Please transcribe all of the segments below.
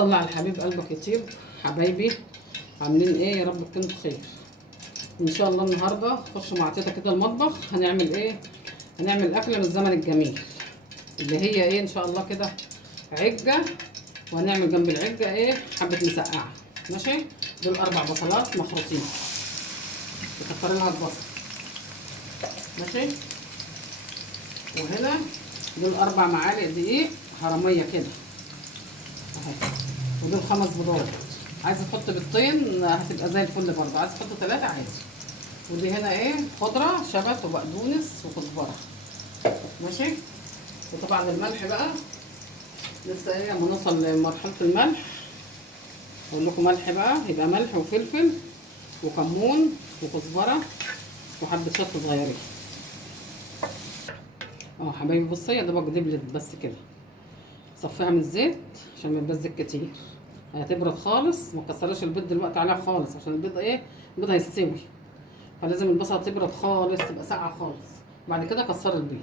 صلي على الحبيب قلبك يطيب. حبايبي عاملين ايه؟ يا رب تكونوا بخير. ان شاء الله النهارده نخش مع تيتا كده المطبخ. هنعمل ايه؟ هنعمل اكله من الزمن الجميل اللي هي ايه ان شاء الله كده؟ عجه. وهنعمل جنب العجه ايه؟ حبه مسقعه. ماشي؟ دول 4 بصلات مخروطين، تكتر لها البصل. ماشي؟ وهنا دول 4 معالق دقيق هرميه كده اهي. ودول 5 بيضات. عايزه تحط بيضتين هتبقى زي الفل برضه، عايزه تحط 3 عادي. ودي هنا ايه؟ خضره شبت وبقدونس وكزبره. ماشي؟ وطبعا الملح بقى لسه ايه لما نوصل لمرحله الملح. اقول لكم ملح بقى، يبقى ملح وفلفل وكمون وكزبره وحبه شطه صغيرين. حبايبي بصي يا دوبك دبلت بس كده. صفيها من الزيت عشان ما يبقاش زيت كتير. هتبرد خالص، ما تكسريش البيض دلوقتي عليها خالص عشان البيض ايه؟ البيض هيستوي، فلازم البصله تبرد خالص، تبقى ساقعه خالص. بعد كده كسري البيض.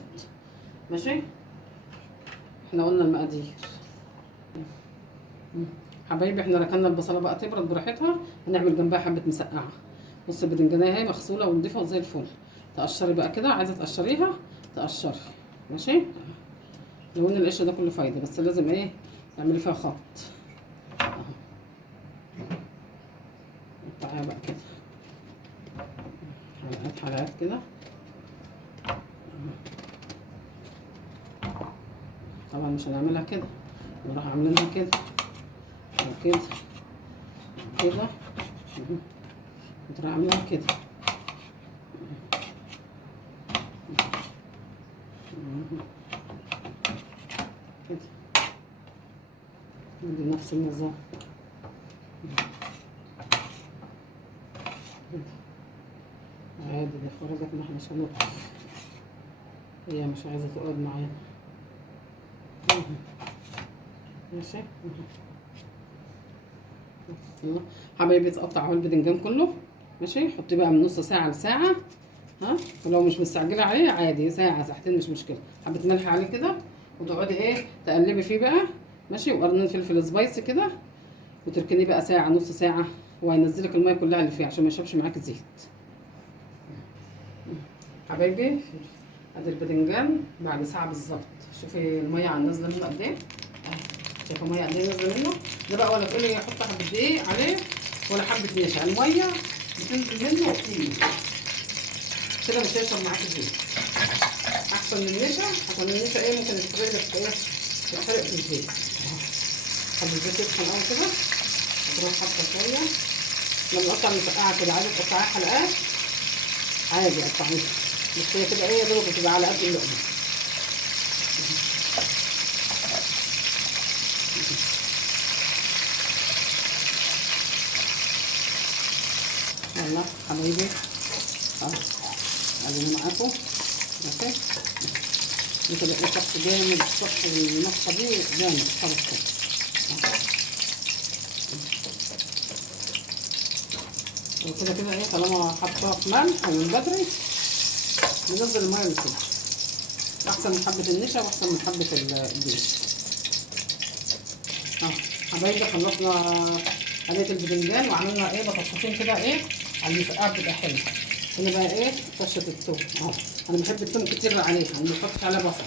ماشي؟ احنا قلنا المقادير. حبايبي احنا ركننا البصله بقى تبرد براحتها. هنعمل جنبها حبه مسقعه. بصي البدنجانيه اهي مغسوله ونضيفه زي الفل. تقشري بقى كده، عايزه تقشريها تقشري. ماشي؟ لو ان القشر ده كله فايده، بس لازم ايه؟ تعملي فيها خط اهو. قطعيها بقى كده حلقات حلقات كده. طبعا مش هنعملها كده، نروح عاملينها كده وكده وكده. نروح عاملينها كده كده. ودي نفس النظام عادي. دي خرجت، ما احنا مش هنطبخ، هي مش عايزه تقعد معانا. ماشي حبايبي، تقطع اهو البدنجان كله. ماشي؟ حطي بقى من نص ساعه لساعه. ولو مش مستعجله عليه عادي ساعه ساعتين مش مشكله. حبه ملح عليه كده، وتقعدي ايه؟ تقلبي فيه بقى. ماشي؟ وقرنين فلفل سبايسي كده، وتركنيه بقى ساعه نص ساعه، وهينزلك الميه كلها اللي فيه عشان ما يشربش معاكي زيت. حبايبي ادي البدنجان بعد ساعه بالظبط. شوفي الميه على نازله منه قد ايه. شايفه الميه قد ايه نازله منه؟ ده بقى ولا تقولي احط حبه دقيق عليه ولا حبه نشا، الميه بتنزل منه وبتيجي كده مش هيشرب معاكي زيت. احسن من النشا عشان النشا ايه؟ ممكن يتحرق لك ايه؟ يتحرق في الزيت. خلي الزيت يسخن قوي كده، وتروح حاطه شويه. لما نقطع المسقعه كده عايزه تقطعيها حلقات عادي قطعيها، بس هي كده ايه؟ يا دوبك بتبقى على قد اللقمه. يلا حبايبي اديني معاكم. ماشي؟ دي كده ايه؟ طبخ جامد. طبخ النصفه دي جامد خالص كده. وكده كده ايه؟ طالما حاطاها في ملح ومن بدري ننزل الميه اللي فيها. احسن من حبه النشا واحسن من حبه الدقيق. حبايبي خلصنا قليه البدنجان وعملنا ايه؟ بطاطسين كده ايه؟ على المسقعه بتبقى حلوه. هنا بقى ايه؟ طشه الثوم اهو. انا بحب الثوم كتير عليها، ما بحطش عليها بصل.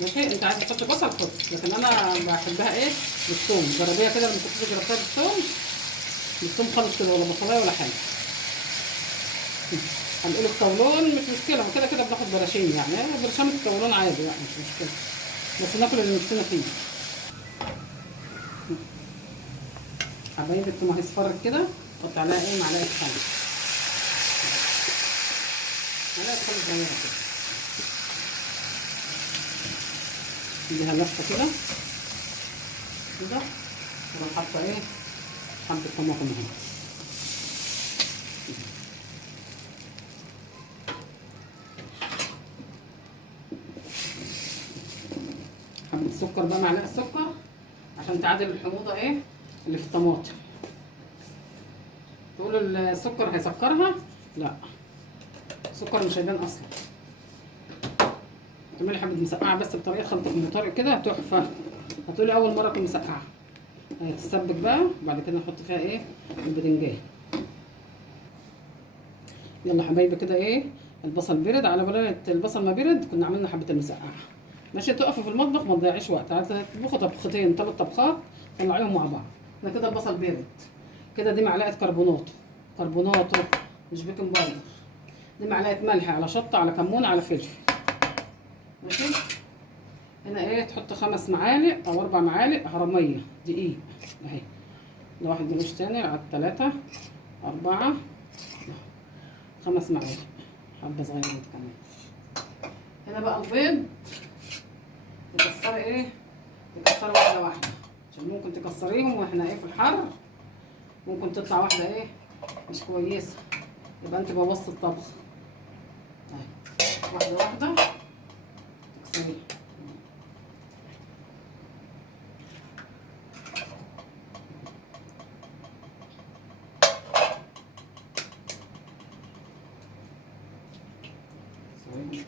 ماشي؟ انت عايزه تحط بصل حط، لكن انا بحبها ايه؟ بالثوم. جربيها كده لما كنت جربتها بالثوم. بالثوم خالص كده، ولا بصلايه ولا حاجه. هنقول القولون مش مشكله، كده كده بناخد براشيم يعني. برشامه القولون عادي يعني مش مشكله، بس ناكل اللي نفسنا فيه. حبايبي التوم هيصفر كده، حط عليها ايه؟ معلقه خل. معلقه خل صغيره كده، نديها لفه كده كده. واروح حاطه ايه؟ حبه طماطم اهي. حبه سكر بقى، معلقه سكر عشان تعادل الحموضه ايه؟ اللي في الطماطم. تقولوا السكر هيسكرها؟ لا، السكر مش هيبان اصلا. تعملي حبه مسقعه بس بطريقه خلطه ام طارق كده تحفه. هتقولي اول مره اكل مسقعه. تتسبك بقى. وبعد كده نحط فيها ايه البدنجان. يلا حبايبي كده ايه البصل برد. على بلاله البصل ما برد كنا عملنا حبه المسقعه. ماشي، تقفوا في المطبخ ما تضيعيش وقت. عايزه تطبخوا طبختين 3 طبخات طلعيهم مع بعض. ده كده البصل برد. كده دي معلقه كربوناتو مش بيكنج باودر. دي معلقه ملح على شطه على كمون على فلفل. ماشي. هنا ايه تحط 5 معالق او 4 معالق هرميه دقيق اهي. ده واحد جروش تاني على 3 4 5 معالق حبه صغيره كمان. هنا بقى البيض تكسري ايه تكسري واحده واحده عشان ممكن تكسريهم واحنا ايه في الحر ممكن تطلع واحده ايه مش كويسه يبقى انت بوظت الطبخ. اهي واحده واحده تكسريها.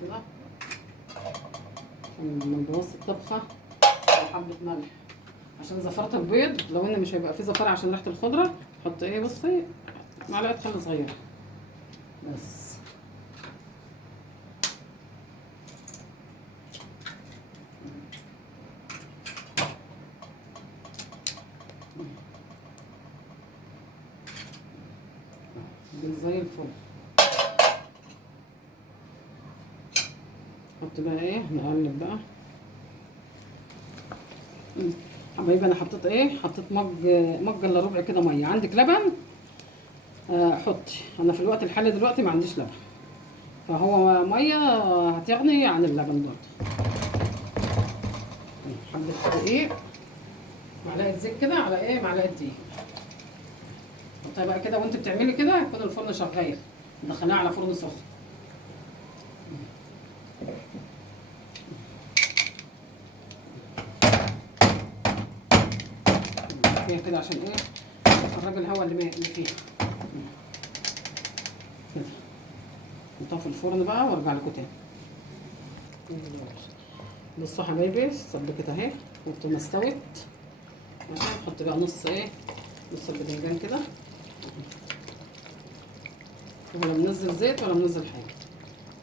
كده لما نبوظ الطبخه حبه ملح عشان زفرت البيض. لو ان مش هيبقى فيه زفاره عشان ريحه الخضره حط ايه بصي معلقه خل صغيره بس. زي الفل. نحط بقى ايه نقلب بقى. حبايبي انا حطيت ايه حطيت مج الا ربع كده ميه. عندك لبن حطي. انا في الوقت الحالي دلوقتي ما عنديش لبن فهو ميه هتغني عن اللبن برضه. حبه دقيق معلقه زيت كده على ايه معلقه دقيق. حطيها بقى كده وانت بتعملي كده يكون الفرن شغال ندخليها على فرن سخن. فيها كده عشان ايه نخرج الهواء اللي فيها كده. نحطها في الفرن بقى وارجع لكم تاني. بصوا حبايبي السبكت اهي وما استوت. ماشي نحط بقى نص الباذنجان كده ولا بنزل زيت ولا بنزل حاجه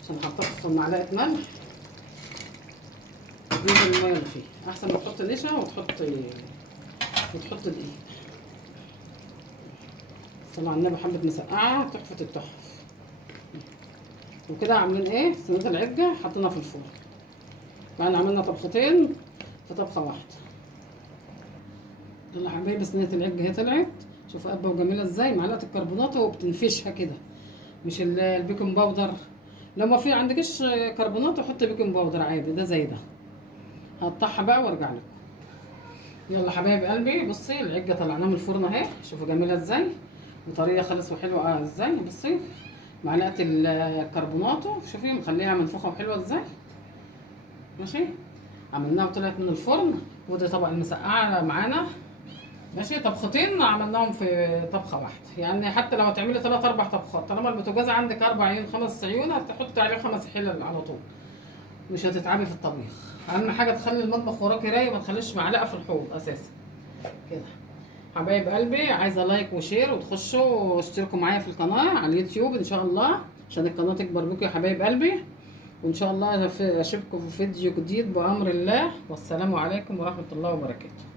عشان حطيت في معلقه ملح تجيب الميه اللي فيه. احسن ما تحط نشا وتحط دقيق. صلوا على النبي حبه مسقعه تحفه التحف. وكده عاملين ايه صينيه العجه حطينا في الفرن. يعني عملنا طبختين في طبخه واحده. يلا حبايبي صينيه العجه اهي طلعت. شوفوا قبه وجميله ازاي. معلقه الكربوناتو وبتنفشها كده مش البيكنج باودر. لو ما في عندكش كربوناتو حطي بيكنج باودر عادي ده زي ده. هقطعها بقى وارجع لكم. يلا حبايب قلبي بصي العجه طلعناها من الفرن اهي. شوفوا جميله ازاي وطريه خالص وحلوه ازاي. بصي معلقه الكربوناتو شوفي مخليها منفوخه وحلوه ازاي. ماشي عملناها وطلعت من الفرن. ودي طبق المسقعه معانا. ماشي طبختين عملناهم في طبخه واحده. يعني حتى لو هتعملي 3 4 طبخات طالما البوتاجاز عندك 4 عيون 5 عيون هتحطي عليه 5 حلل على طول مش هتتعبي في الطبيخ. اهم حاجه تخلي المطبخ وراكي رايق ما تخليش معلقه في الحوض اساسا كده. حبايب قلبي عايزه لايك وشير وتخشوا واشتركوا معايا في القناه على اليوتيوب ان شاء الله عشان القناه تكبر بكم يا حبايب قلبي. وان شاء الله اشوفكم في فيديو جديد بامر الله. والسلام عليكم ورحمه الله وبركاته.